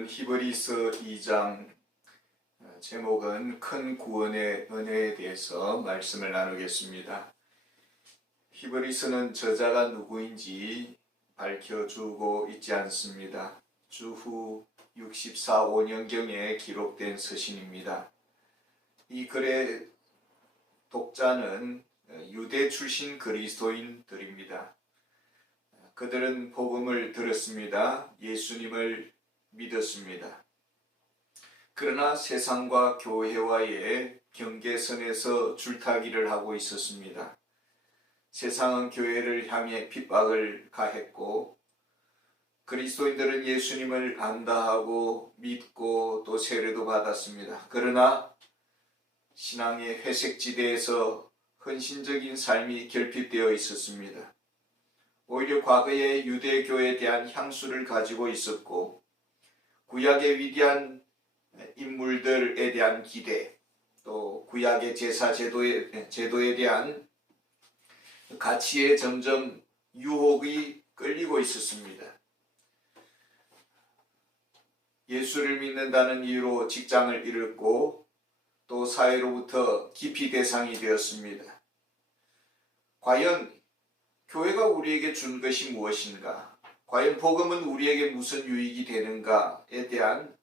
오늘은 히브리서 2장 제목은 큰 구원의 은혜에 대해서 말씀을 나누겠습니다. 히브리서는 저자가 누구인지 밝혀주고 있지 않습니다. 주후 64, 5년경에 기록된 서신입니다. 이 글의 독자는 유대 출신 그리스도인들입니다. 그들은 복음을 들었습니다. 예수님을 믿었습니다. 그러나 세상과 교회와의 경계선에서 줄타기를 하고 있었습니다. 세상은 교회를 향해 핍박을 가했고 그리스도인들은 예수님을 안다하고 믿고 또 세례도 받았습니다. 그러나 신앙의 회색지대에서 헌신적인 삶이 결핍되어 있었습니다. 오히려 과거의 유대교에 대한 향수를 가지고 있었고 구약의 위대한 인물들에 대한 기대, 또 구약의 제사 제도에 대한 가치에 점점 유혹이 끌리고 있었습니다. 예수를 믿는다는 이유로 직장을 잃었고 또 사회로부터 기피 대상이 되었습니다. 과연 교회가 우리에게 준 것이 무엇인가? 과연 복음은 우리에게 무슨 유익이 되는가에 대한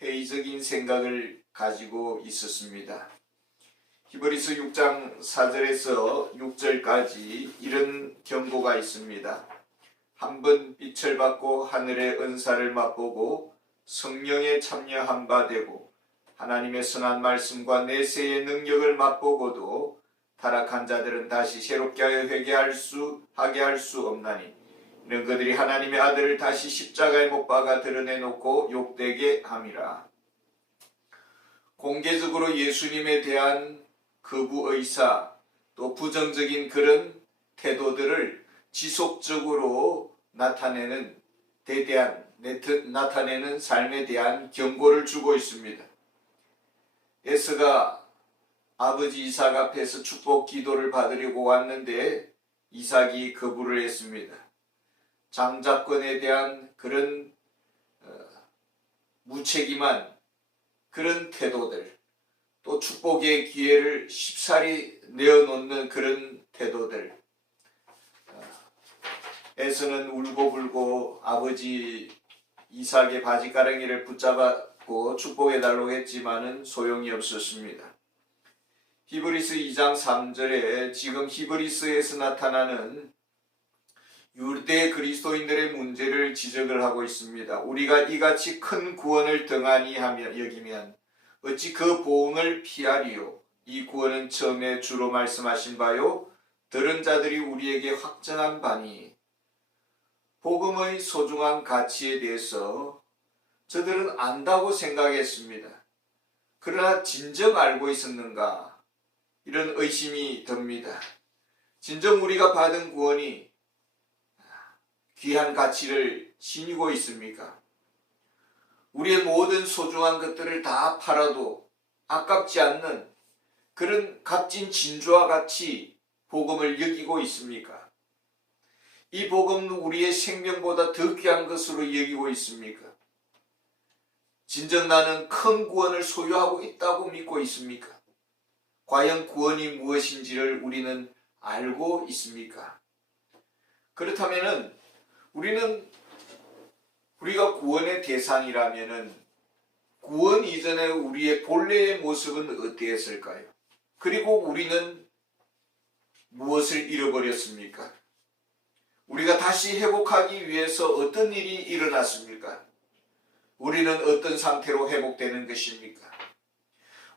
회의적인 생각을 가지고 있었습니다. 히브리서 6장 4절에서 6절까지 이런 경고가 있습니다. 한번 빛을 받고 하늘의 은사를 맛보고 성령에 참여한 바 되고 하나님의 선한 말씀과 내세의 능력을 맛보고도 타락한 자들은 다시 새롭게 하여 회개하게 할 수 없나니 이런 그들이 하나님의 아들을 다시 십자가에 못 박아 드러내놓고 욕되게 함이라. 공개적으로 예수님에 대한 거부 의사 또 부정적인 그런 태도들을 지속적으로 나타내는 삶에 대한 경고를 주고 있습니다. 에서가 아버지 이삭 앞에서 축복 기도를 받으려고 왔는데 이삭이 거부를 했습니다. 장자권에 대한 그런 무책임한 그런 태도들, 또 축복의 기회를 쉽사리 내어놓는 그런 태도들, 에서는 울고불고 아버지 이삭의 바지가랑이를 붙잡았고 축복해달라고 했지만은 소용이 없었습니다. 히브리서 2장 3절에 지금 히브리서에서 나타나는 유대 그리스도인들의 문제를 지적을 하고 있습니다. 우리가 이같이 큰 구원을 등한히 여기면 어찌 그 보응을 피하리요? 이 구원은 처음에 주로 말씀하신 바요 들은 자들이 우리에게 확정한 바니 복음의 소중한 가치에 대해서 저들은 안다고 생각했습니다. 그러나 진정 알고 있었는가? 이런 의심이 듭니다. 진정 우리가 받은 구원이 귀한 가치를 지니고 있습니까? 우리의 모든 소중한 것들을 다 팔아도 아깝지 않는 그런 값진 진주와 같이 복음을 여기고 있습니까? 이 복음은 우리의 생명보다 더 귀한 것으로 여기고 있습니까? 진정 나는 큰 구원을 소유하고 있다고 믿고 있습니까? 과연 구원이 무엇인지를 우리는 알고 있습니까? 그렇다면 우리가 구원의 대상이라면 구원 이전에 우리의 본래의 모습은 어땠을까요? 그리고 우리는 무엇을 잃어버렸습니까? 우리가 다시 회복하기 위해서 어떤 일이 일어났습니까? 우리는 어떤 상태로 회복되는 것입니까?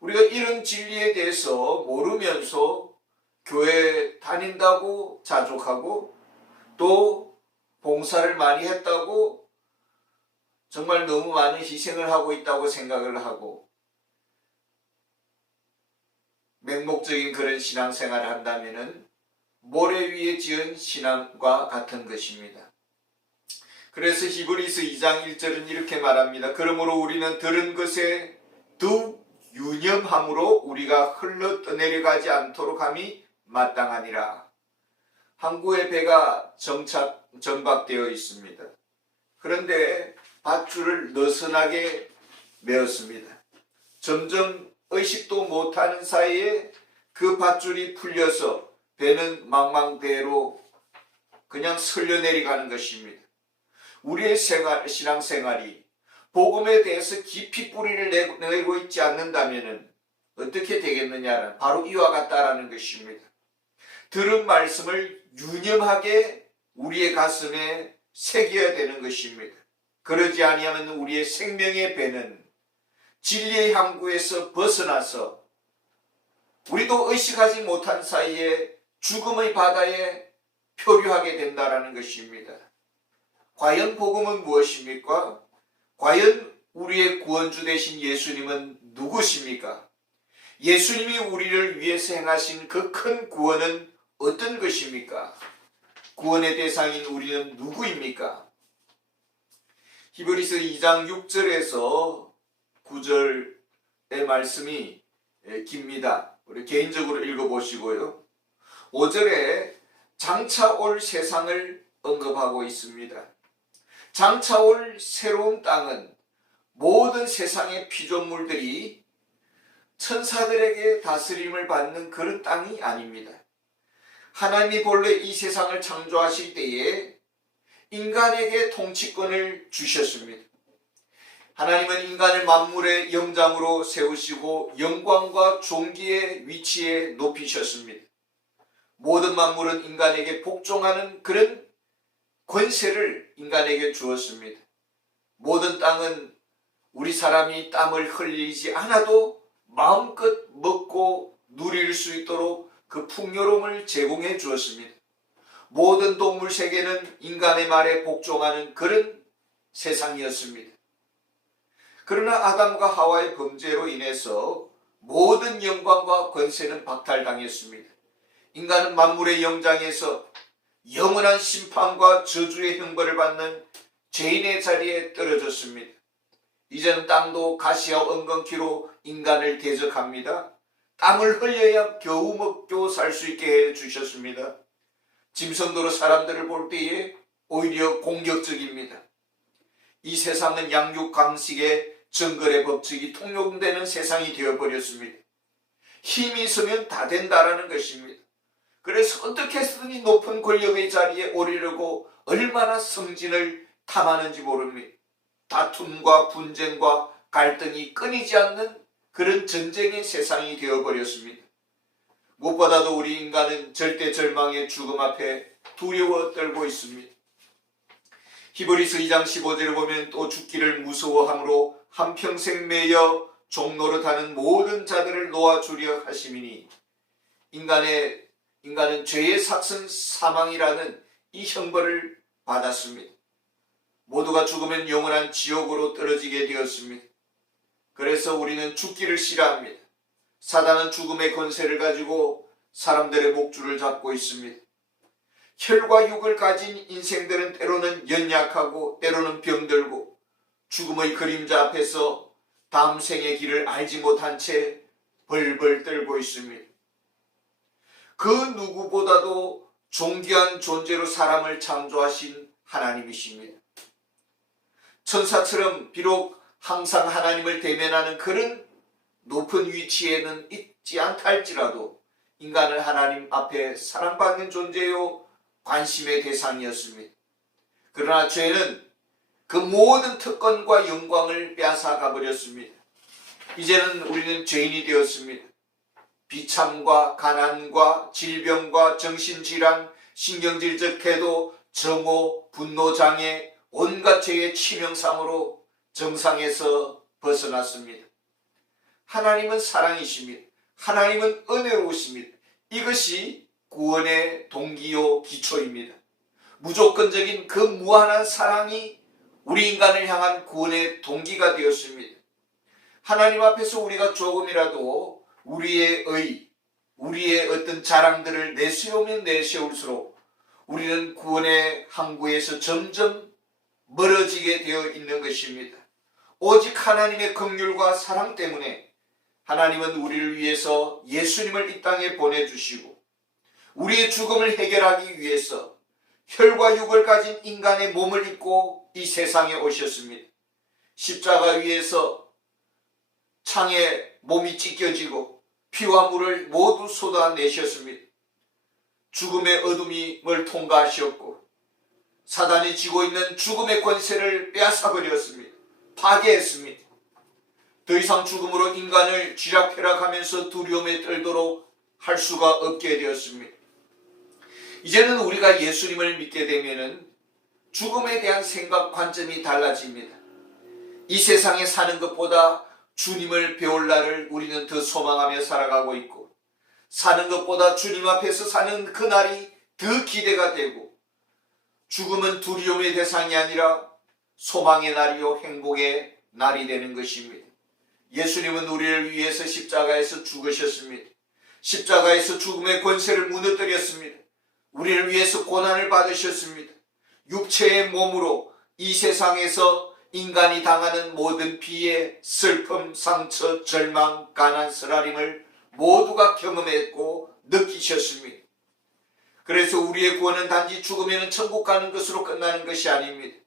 우리가 이런 진리에 대해서 모르면서 교회 다닌다고 자족하고 또 봉사를 많이 했다고 정말 너무 많은 희생을 하고 있다고 생각을 하고 맹목적인 그런 신앙생활을 한다면 모래 위에 지은 신앙과 같은 것입니다. 그래서 히브리서 2장 1절은 이렇게 말합니다. 그러므로 우리는 들은 것에 더욱 유념함으로 우리가 흘러 떠내려가지 않도록 함이 마땅하니라. 항구의 배가 정박되어 있습니다. 그런데 밧줄을 느슨하게 메었습니다. 점점 의식도 못하는 사이에 그 밧줄이 풀려서 배는 망망대해로 그냥 설려내려가는 것입니다. 우리의 신앙생활이 복음에 대해서 깊이 뿌리를 내고 있지 않는다면 어떻게 되겠느냐는 바로 이와 같다라는 것입니다. 들은 말씀을 유념하게 우리의 가슴에 새겨야 되는 것입니다. 그러지 아니하면 우리의 생명의 배는 진리의 항구에서 벗어나서 우리도 의식하지 못한 사이에 죽음의 바다에 표류하게 된다라는 것입니다. 과연 복음은 무엇입니까? 과연 우리의 구원주 되신 예수님은 누구십니까? 예수님이 우리를 위해서 행하신 그 큰 구원은 어떤 것입니까? 구원의 대상인 우리는 누구입니까? 히브리서 2장 6절에서 9절의 말씀이 깁니다. 우리 개인적으로 읽어보시고요. 5절에 장차 올 세상을 언급하고 있습니다. 장차 올 새로운 땅은 모든 세상의 피조물들이 천사들에게 다스림을 받는 그런 땅이 아닙니다. 하나님이 본래 이 세상을 창조하실 때에 인간에게 통치권을 주셨습니다. 하나님은 인간을 만물의 영장으로 세우시고 영광과 존귀의 위치에 높이셨습니다. 모든 만물은 인간에게 복종하는 그런 권세를 인간에게 주었습니다. 모든 땅은 우리 사람이 땀을 흘리지 않아도 마음껏 먹고 누릴 수 있도록 그 풍요로움을 제공해 주었습니다. 모든 동물 세계는 인간의 말에 복종하는 그런 세상이었습니다. 그러나 아담과 하와의 범죄로 인해서 모든 영광과 권세는 박탈당했습니다. 인간은 만물의 영장에서 영원한 심판과 저주의 형벌을 받는 죄인의 자리에 떨어졌습니다. 이제는 땅도 가시와 엉겅퀴로 인간을 대적합니다. 땀을 흘려야 겨우 먹고 살 수 있게 해주셨습니다. 짐승도로 사람들을 볼 때에 오히려 공격적입니다. 이 세상은 양육 강식의 정글의 법칙이 통용되는 세상이 되어버렸습니다. 힘이 있으면 다 된다라는 것입니다. 그래서 어떻게 해서든지 높은 권력의 자리에 오르려고 얼마나 성진을 탐하는지 모릅니다. 다툼과 분쟁과 갈등이 끊이지 않는 그런 전쟁의 세상이 되어버렸습니다. 무엇보다도 우리 인간은 절대 절망의 죽음 앞에 두려워 떨고 있습니다. 히브리서 2장 15절을 보면 또 죽기를 무서워함으로 한평생 매여 종노릇하는 모든 자들을 놓아주려 하심이니 인간은 죄의 삭슨 사망이라는 이 형벌을 받았습니다. 모두가 죽으면 영원한 지옥으로 떨어지게 되었습니다. 그래서 우리는 죽기를 싫어합니다. 사단은 죽음의 권세를 가지고 사람들의 목줄을 잡고 있습니다. 혈과 육을 가진 인생들은 때로는 연약하고 때로는 병들고 죽음의 그림자 앞에서 다음 생의 길을 알지 못한 채 벌벌 떨고 있습니다. 그 누구보다도 존귀한 존재로 사람을 창조하신 하나님이십니다. 천사처럼 비록 항상 하나님을 대면하는 그런 높은 위치에는 있지 않다 할지라도 인간은 하나님 앞에 사랑받는 존재요 관심의 대상이었습니다. 그러나 죄는 그 모든 특권과 영광을 빼앗아가 버렸습니다. 이제는 우리는 죄인이 되었습니다. 비참과 가난과 질병과 정신질환, 신경질적 태도, 정오, 분노장애, 온갖 죄의 치명상으로 정상에서 벗어났습니다. 하나님은 사랑이십니다. 하나님은 은혜로우십니다. 이것이 구원의 동기요 기초입니다. 무조건적인 그 무한한 사랑이 우리 인간을 향한 구원의 동기가 되었습니다. 하나님 앞에서 우리가 조금이라도 우리의 우리의 어떤 자랑들을 내세우면 내세울수록 우리는 구원의 항구에서 점점 멀어지게 되어 있는 것입니다. 오직 하나님의 긍휼과 사랑 때문에 하나님은 우리를 위해서 예수님을 이 땅에 보내주시고 우리의 죽음을 해결하기 위해서 혈과 육을 가진 인간의 몸을 입고 이 세상에 오셨습니다. 십자가 위에서 창에 몸이 찢겨지고 피와 물을 모두 쏟아내셨습니다. 죽음의 어둠을 통과하셨고 사단이 쥐고 있는 죽음의 권세를 빼앗아버렸습니다. 파괴했습니다. 더 이상 죽음으로 인간을 쥐락펴락하면서 두려움에 떨도록 할 수가 없게 되었습니다. 이제는 우리가 예수님을 믿게 되면은 죽음에 대한 생각 관점이 달라집니다. 이 세상에 사는 것보다 주님을 배울 날을 우리는 더 소망하며 살아가고 있고, 사는 것보다 주님 앞에서 사는 그날이 더 기대가 되고, 죽음은 두려움의 대상이 아니라 소망의 날이요 행복의 날이 되는 것입니다. 예수님은 우리를 위해서 십자가에서 죽으셨습니다. 십자가에서 죽음의 권세를 무너뜨렸습니다. 우리를 위해서 고난을 받으셨습니다. 육체의 몸으로 이 세상에서 인간이 당하는 모든 비애, 슬픔, 상처, 절망, 가난, 쓰라림을 모두가 경험했고 느끼셨습니다. 그래서 우리의 구원은 단지 죽으면 천국 가는 것으로 끝나는 것이 아닙니다.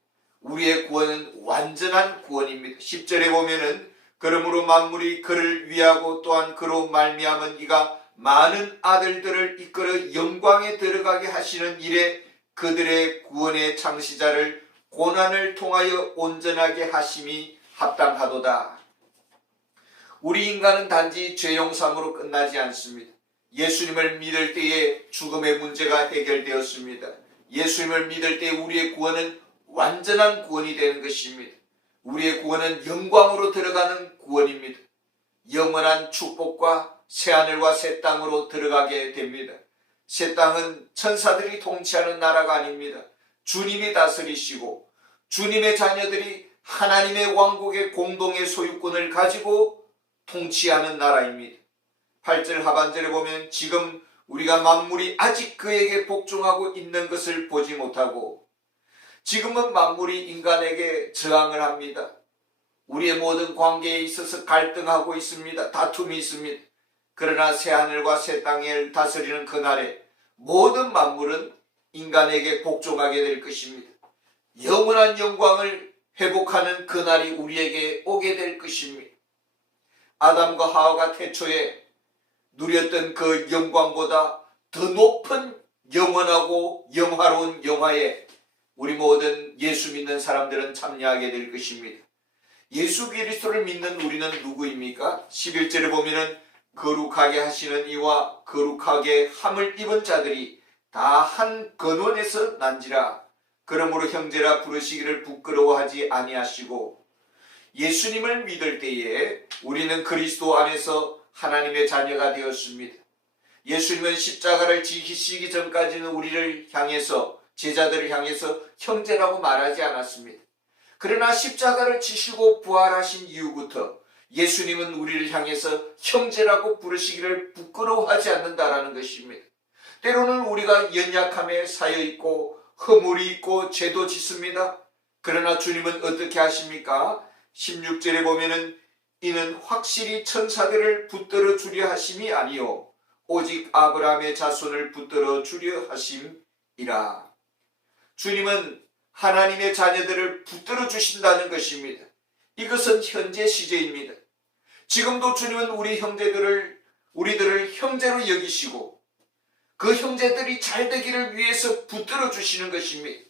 우리의 구원은 완전한 구원입니다. 10절에 보면은 그러므로 만물이 그를 위하고 또한 그로 말미암은 이가 많은 아들들을 이끌어 영광에 들어가게 하시는 일에 그들의 구원의 창시자를 고난을 통하여 온전하게 하심이 합당하도다. 우리 인간은 단지 죄 용sam으로 끝나지 않습니다. 예수님을 믿을 때에 죽음의 문제가 해결되었습니다. 예수님을 믿을 때 우리의 구원은 완전한 구원이 되는 것입니다. 우리의 구원은 영광으로 들어가는 구원입니다. 영원한 축복과 새하늘과 새 땅으로 들어가게 됩니다. 새 땅은 천사들이 통치하는 나라가 아닙니다. 주님이 다스리시고 주님의 자녀들이 하나님의 왕국의 공동의 소유권을 가지고 통치하는 나라입니다. 8절 하반절에 보면 지금 우리가 만물이 아직 그에게 복종하고 있는 것을 보지 못하고 지금은 만물이 인간에게 저항을 합니다. 우리의 모든 관계에 있어서 갈등하고 있습니다. 다툼이 있습니다. 그러나 새하늘과 새 땅을 다스리는 그날에 모든 만물은 인간에게 복종하게 될 것입니다. 영원한 영광을 회복하는 그날이 우리에게 오게 될 것입니다. 아담과 하와가 태초에 누렸던 그 영광보다 더 높은 영원하고 영화로운 영화에 우리 모든 예수 믿는 사람들은 참여하게 될 것입니다. 예수 그리스도를 믿는 우리는 누구입니까? 11절에 보면은 거룩하게 하시는 이와 거룩하게 함을 입은 자들이 다 한 근원에서 난지라. 그러므로 형제라 부르시기를 부끄러워하지 아니하시고, 예수님을 믿을 때에 우리는 그리스도 안에서 하나님의 자녀가 되었습니다. 예수님은 십자가를 지시기 전까지는 우리를 향해서, 제자들을 향해서 형제라고 말하지 않았습니다. 그러나 십자가를 지시고 부활하신 이후부터 예수님은 우리를 향해서 형제라고 부르시기를 부끄러워하지 않는다라는 것입니다. 때로는 우리가 연약함에 쌓여있고 허물이 있고 죄도 짓습니다. 그러나 주님은 어떻게 하십니까? 16절에 보면은 이는 확실히 천사들을 붙들어 주려 하심이 아니요 오직 아브라함의 자손을 붙들어 주려 하심이라. 주님은 하나님의 자녀들을 붙들어 주신다는 것입니다. 이것은 현재 시제입니다. 지금도 주님은 우리들을 형제로 여기시고 그 형제들이 잘 되기를 위해서 붙들어 주시는 것입니다.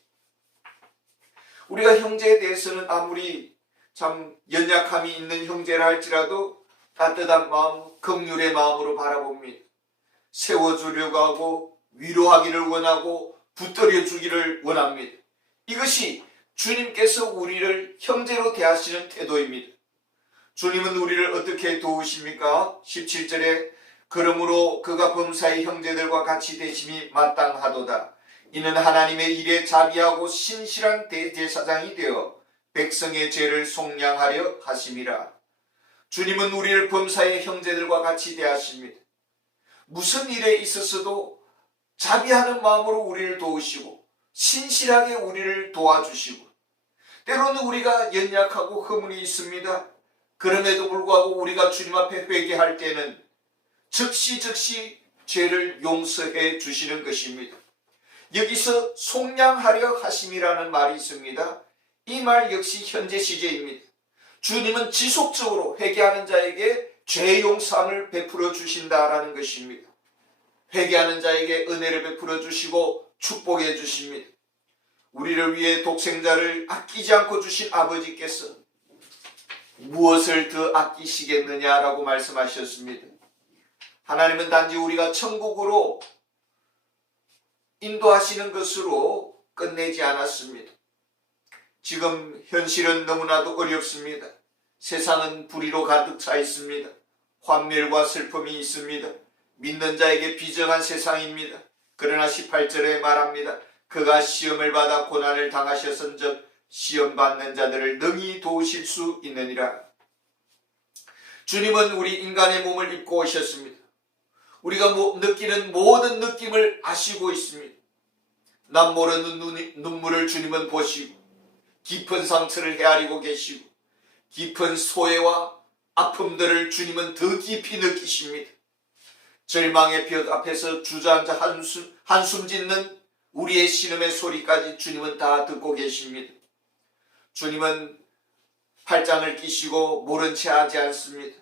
우리가 형제에 대해서는 아무리 참 연약함이 있는 형제라 할지라도 따뜻한 마음, 긍휼의 마음으로 바라봅니다. 세워주려고 하고 위로하기를 원하고 붙들어 주기를 원합니다. 이것이 주님께서 우리를 형제로 대하시는 태도입니다. 주님은 우리를 어떻게 도우십니까? 17절에 그러므로 그가 범사의 형제들과 같이 되심이 마땅하도다. 이는 하나님의 일에 자비하고 신실한 대제사장이 되어 백성의 죄를 속량하려 하심이라. 주님은 우리를 범사의 형제들과 같이 대하십니다. 무슨 일에 있어서도 자비하는 마음으로 우리를 도우시고 신실하게 우리를 도와주시고, 때로는 우리가 연약하고 허물이 있습니다. 그럼에도 불구하고 우리가 주님 앞에 회개할 때는 즉시 죄를 용서해 주시는 것입니다. 여기서 속량하려 하심이라는 말이 있습니다. 이 말 역시 현재 시제입니다. 주님은 지속적으로 회개하는 자에게 죄 용서함을 베풀어 주신다라는 것입니다. 회개하는 자에게 은혜를 베풀어 주시고 축복해 주십니다. 우리를 위해 독생자를 아끼지 않고 주신 아버지께서 무엇을 더 아끼시겠느냐라고 말씀하셨습니다. 하나님은 단지 우리가 천국으로 인도하시는 것으로 끝내지 않았습니다. 지금 현실은 너무나도 어렵습니다. 세상은 불의로 가득 차 있습니다. 환멸과 슬픔이 있습니다. 믿는 자에게 비정한 세상입니다. 그러나 18절에 말합니다. 그가 시험을 받아 고난을 당하셨은즉 시험 받는 자들을 능히 도우실 수 있느니라. 주님은 우리 인간의 몸을 입고 오셨습니다. 우리가 느끼는 모든 느낌을 아시고 있습니다. 남 모르는 눈물을 주님은 보시고 깊은 상처를 헤아리고 계시고 깊은 소외와 아픔들을 주님은 더 깊이 느끼십니다. 절망의 벽 앞에서 주저앉아 한숨 짓는 우리의 신음의 소리까지 주님은 다 듣고 계십니다. 주님은 팔짱을 끼시고 모른 채 하지 않습니다.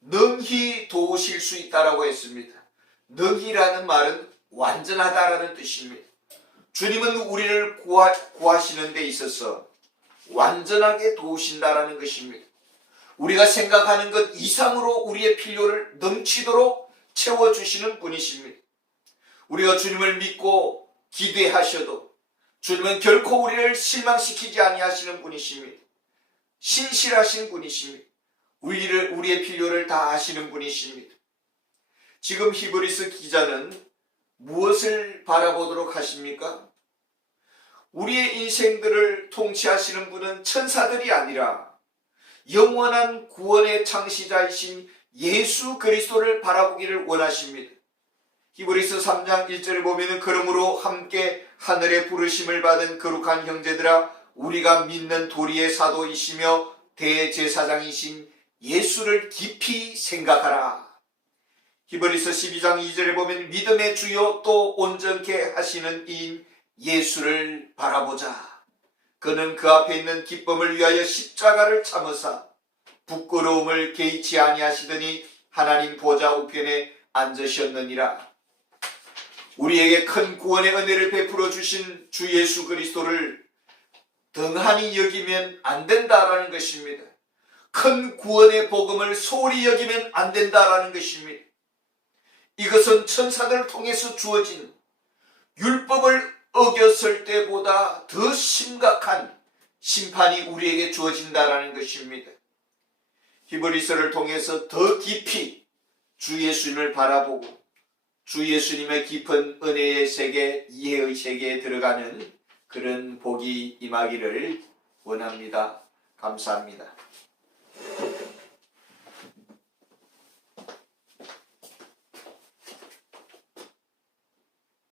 능히 도우실 수 있다라고 했습니다. 능히라는 말은 완전하다라는 뜻입니다. 주님은 우리를 구하시는 데 있어서 완전하게 도우신다라는 것입니다. 우리가 생각하는 것 이상으로 우리의 필요를 넘치도록 채워주시는 분이십니다. 우리가 주님을 믿고 기대하셔도 주님은 결코 우리를 실망시키지 아니하시는 분이십니다. 신실하신 분이십니다. 우리의 필요를 다 아시는 분이십니다. 지금 히브리서 기자는 무엇을 바라보도록 하십니까? 우리의 인생들을 통치하시는 분은 천사들이 아니라 영원한 구원의 창시자이신 예수 그리스도를 바라보기를 원하십니다. 히브리서 3장 1절을 보면 그러므로 함께 하늘의 부르심을 받은 거룩한 형제들아 우리가 믿는 도리의 사도이시며 대제사장이신 예수를 깊이 생각하라. 히브리서 12장 2절에 보면 믿음의 주요 또 온전케 하시는 이인 예수를 바라보자. 그는 그 앞에 있는 기쁨을 위하여 십자가를 참으사 부끄러움을 개의치 아니하시더니 하나님 보좌 우편에 앉으셨느니라. 우리에게 큰 구원의 은혜를 베풀어 주신 주 예수 그리스도를 등한히 여기면 안 된다라는 것입니다. 큰 구원의 복음을 소홀히 여기면 안 된다라는 것입니다. 이것은 천사들을 통해서 주어진 율법을 어겼을 때보다 더 심각한 심판이 우리에게 주어진다라는 것입니다. 히브리서를 통해서 더 깊이 주 예수님을 바라보고 주 예수님의 깊은 은혜의 세계, 이해의 세계에 들어가는 그런 복이 임하기를 원합니다. 감사합니다.